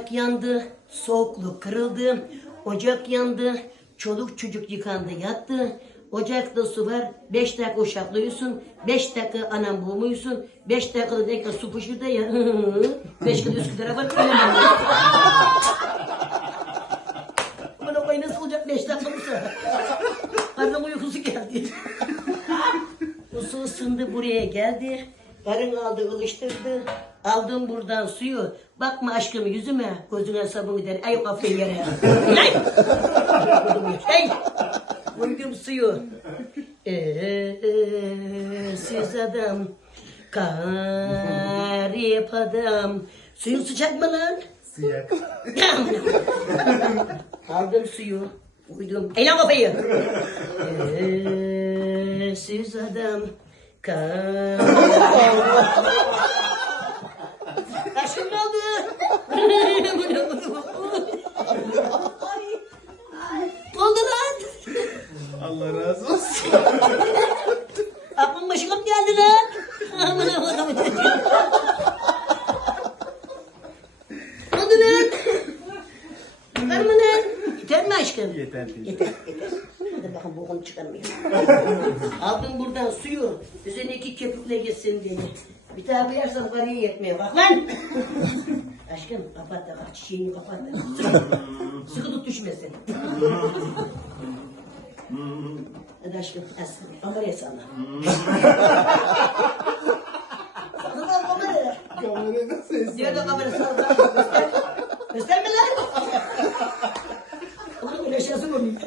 Ocak yandı, soğukluk kırıldı, ocak yandı, çoluk çocuk yıkandı yattı. Ocakta su var, beş dakika uşaklıyorsun, beş dakika anam boğmuysun, beş dakikada dakika su pişir de ya, beş dakika Üsküdar'a mi? Bana koy nasıl olacak beş dakika bu sefer? Karnım uykusu geldi. Su ısındı buraya geldi. Karın aldı ılıştırdı. Aldım buradan suyu. Bakma aşkım yüzüme. Gözüne sabun gider. Ay kafayı yere. Ay! Hey! Koydum suyu. Ee, siz adam. Garip adam. Suyun sıcak mı lan? Sıcak. Aldım suyu. Uydum. Eğlen kafayı. Ee, siz adam. Kan. Aşkım ne oldu? Lan? Allah razı olsun. Aklım başıma mı geldi lan? Amına oldu lan? mı aşkım? Yeter teyze. Yeter, yeter. Hadi bakın bokunu çıkarmıyor. Aldım buradan suyu, üzerineki köpükle gitsin diye. Bir daha koyarsan varın yetmeye bak lan. aşkım kapat da bak çiçeğini kapat da. Sıkı tut düşmesin. Hadi aşkım as. Ama ya sana. Sakın lan kamera. Kamera nasıl? Nerede kamera? Göster. Göster mi lan? yaşasın onun.